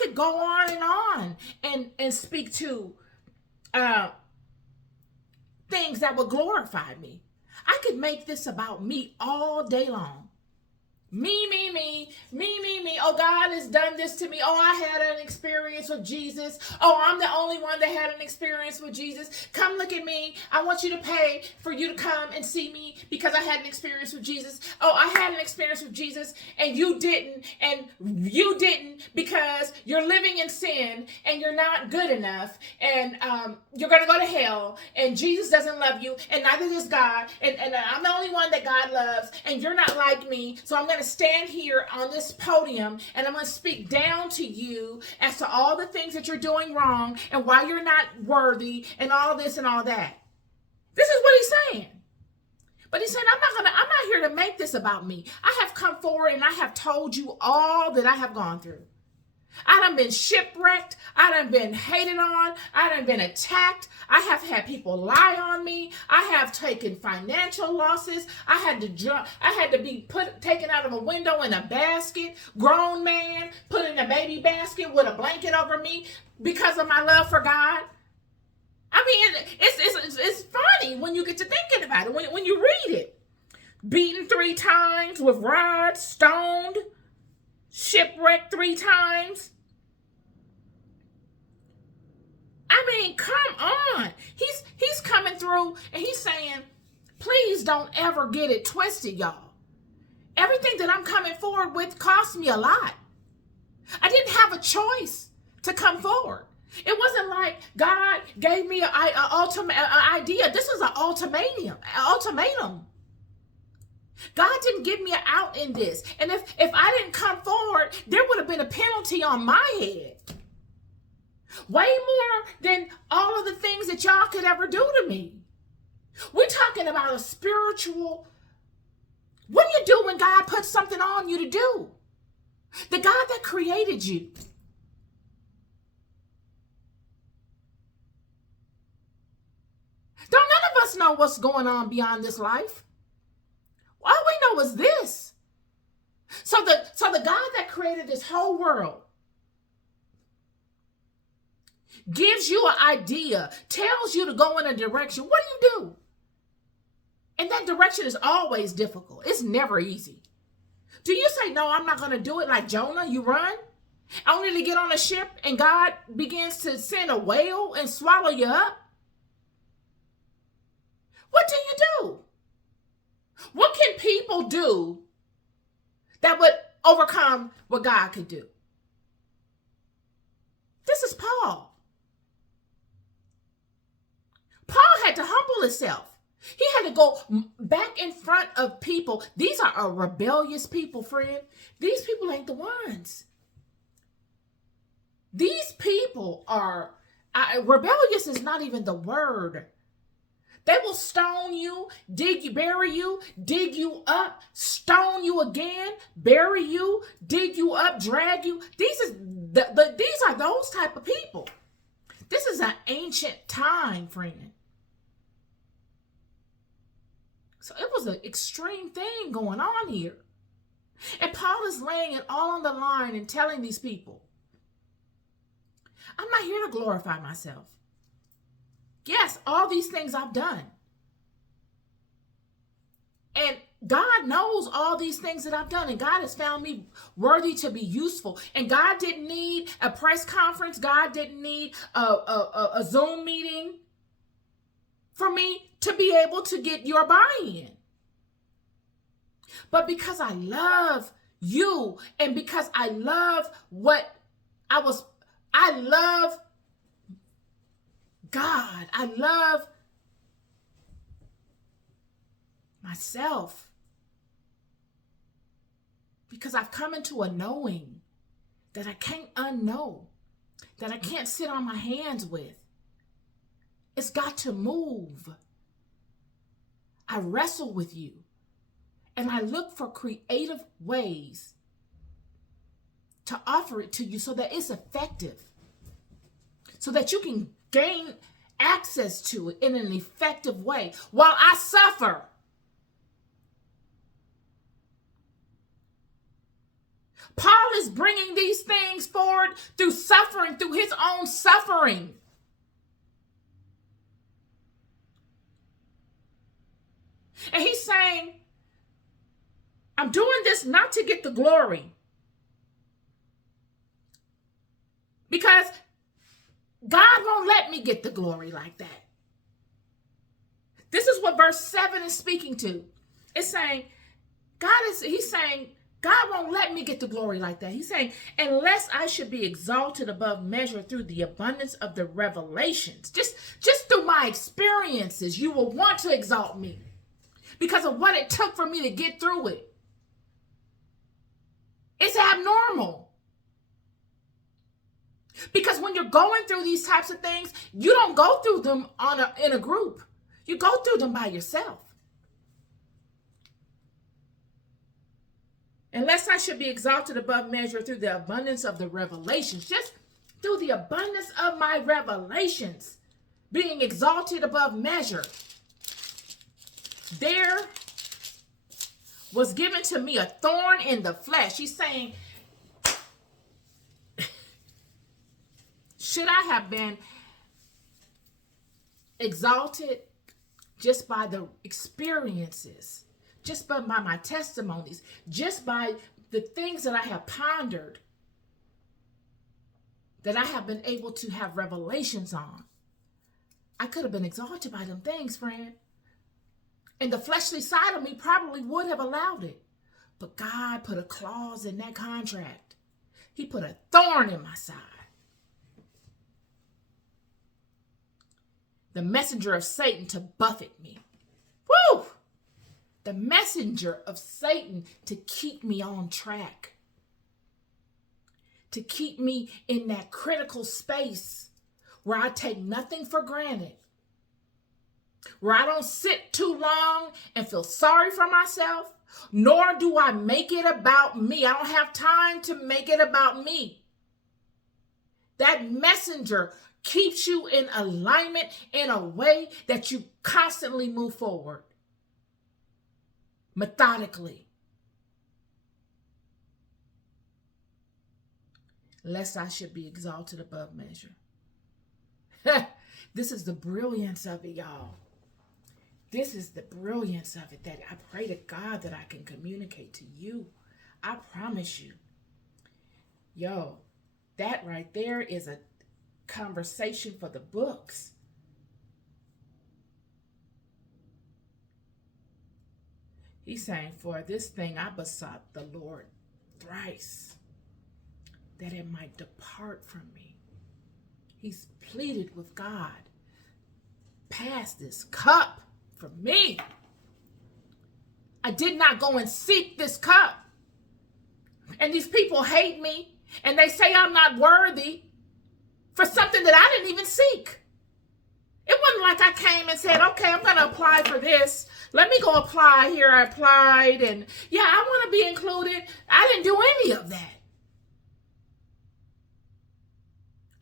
could go on and speak to things that would glorify me. I could make this about me all day long. Me, me, me, me, me, me. Oh, God has done this to me. Oh, I had an experience with Jesus. Oh, I'm the only one that had an experience with Jesus. Come look at me. I want you to pay for you to come and see me because I had an experience with Jesus. Oh, I had an experience with Jesus and you didn't. And you didn't because you're living in sin and you're not good enough. And you're going to go to hell. And Jesus doesn't love you. And neither does God. And I'm the only one that God loves. And you're not like me. So I'm going to stand here on this podium and I'm going to speak down to you as to all the things that you're doing wrong and why you're not worthy and all this and all that. This is what he's saying. But he's saying, I'm not here to make this about me. I have come forward and I have told you all that I have gone through. I done been shipwrecked. I done been hated on. I done been attacked. I have had people lie on me. I have taken financial losses. I had to be taken out of a window in a basket. Grown man put in a baby basket with a blanket over me because of my love for God. I mean, it's funny when you get to thinking about it. When you read it, beaten 3 times with rods, stoned, shipwrecked 3 times. I mean, come on. He's coming through and he's saying, please don't ever get it twisted, y'all. Everything that I'm coming forward with cost me a lot. I didn't have a choice to come forward. It wasn't like God gave me an idea. This was an ultimatum. God didn't give me an out in this. And if I didn't come forward, there would have been a penalty on my head. Way more than all of the things that y'all could ever do to me. We're talking about a spiritual. What do you do when God puts something on you to do? The God that created you. Don't none of us know what's going on beyond this life. All we know is this. So the God that created this whole world gives you an idea, tells you to go in a direction. What do? And that direction is always difficult. It's never easy. Do you say, no, I'm not going to do it like Jonah? You run only to get on a ship and God begins to send a whale and swallow you up? What do you do? What can people do that would overcome what God could do? This is Paul. Paul had to humble himself. He had to go back in front of people. These are a rebellious people, friend. These people ain't the ones. These people are, rebellious is not even the word. They will stone you, bury you, dig you up, stone you again, bury you, dig you up, drag you. These are those type of people. This is an ancient time, friend. So it was an extreme thing going on here. And Paul is laying it all on the line and telling these people, I'm not here to glorify myself. Yes, all these things I've done. And God knows all these things that I've done. And God has found me worthy to be useful. And God didn't need a press conference. God didn't need a Zoom meeting for me to be able to get your buy-in. But because I love you and because I love I love God. I love myself. Because I've come into a knowing that I can't unknow, that I can't sit on my hands with. It's got to move. I wrestle with you and I look for creative ways to offer it to you so that it's effective, so that you can gain access to it in an effective way while I suffer. Paul is bringing these things forward through suffering, through his own suffering. And he's saying, I'm doing this not to get the glory. Because God won't let me get the glory like that. This is what verse 7 is speaking to. It's saying, he's saying, God won't let me get the glory like that. He's saying, unless I should be exalted above measure through the abundance of the revelations. Just through my experiences, you will want to exalt me because of what it took for me to get through it. It's abnormal. Because when you're going through these types of things, you don't go through them in a group. You go through them by yourself. Unless I should be exalted above measure through the abundance of the revelations, just through the abundance of my revelations, being exalted above measure, there was given to me a thorn in the flesh. He's saying, should I have been exalted just by the experiences, just by my testimonies, just by the things that I have pondered, that I have been able to have revelations on? I could have been exalted by them things, friend. And the fleshly side of me probably would have allowed it. But God put a clause in that contract. He put a thorn in my side. The messenger of Satan to buffet me. Woo! The messenger of Satan to keep me on track. To keep me in that critical space where I take nothing for granted. Where I don't sit too long and feel sorry for myself, nor do I make it about me. I don't have time to make it about me. That messenger keeps you in alignment in a way that you constantly move forward. Methodically. Lest I should be exalted above measure. This is the brilliance of it, y'all. This is the brilliance of it that I pray to God that I can communicate to you. I promise you. Yo, that right there is a conversation for the books. He's saying, for this thing I besought the Lord thrice, that it might depart from me. He's pleaded with God, pass this cup from me. I did not go and seek this cup. And these people hate me, and they say I'm not worthy for something that I didn't even seek. It wasn't like I came and said, okay, I'm going to apply for this. Let me go apply here. I applied, and yeah, I want to be included. I didn't do any of that.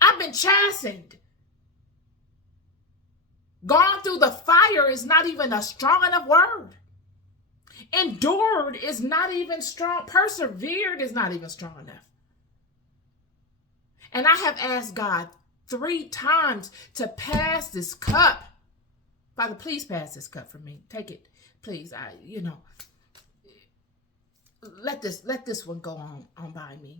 I've been chastened. Gone through the fire is not even a strong enough word. Endured is not even strong. Persevered is not even strong enough. And I have asked God 3 times to pass this cup. Father, please pass this cup for me. Take it, please. Let this one go on by me.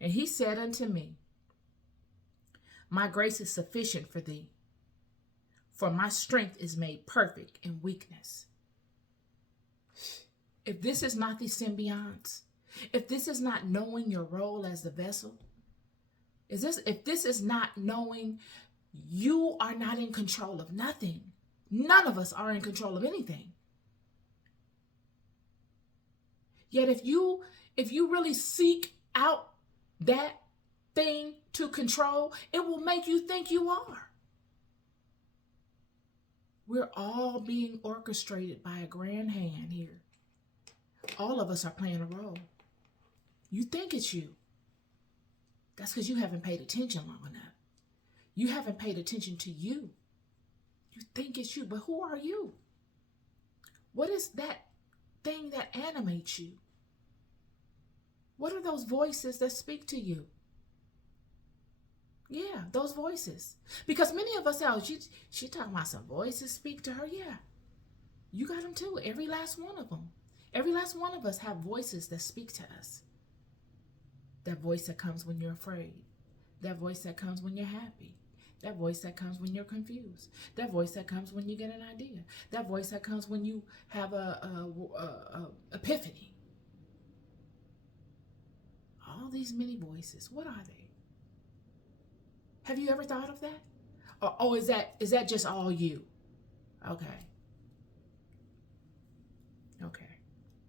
And he said unto me, my grace is sufficient for thee, for my strength is made perfect in weakness. If this is not the symbionts, if this is not knowing your role as the vessel, if this is not knowing you are not in control of nothing, none of us are in control of anything. Yet if you really seek out that thing to control, it will make you think you are. We're all being orchestrated by a grand hand here. All of us are playing a role. You think it's you. That's because you haven't paid attention long enough. You haven't paid attention to you. You think it's you, but who are you? What is that thing that animates you? What are those voices that speak to you? Yeah, those voices. Because many of us say, oh, she talking about some voices speak to her. Yeah, you got them too. Every last one of them. Every last one of us have voices that speak to us. That voice that comes when you're afraid. That voice that comes when you're happy. That voice that comes when you're confused. That voice that comes when you get an idea. That voice that comes when you have a epiphany. All these many voices, what are they? Have you ever thought of that? Or is that just all you? Okay.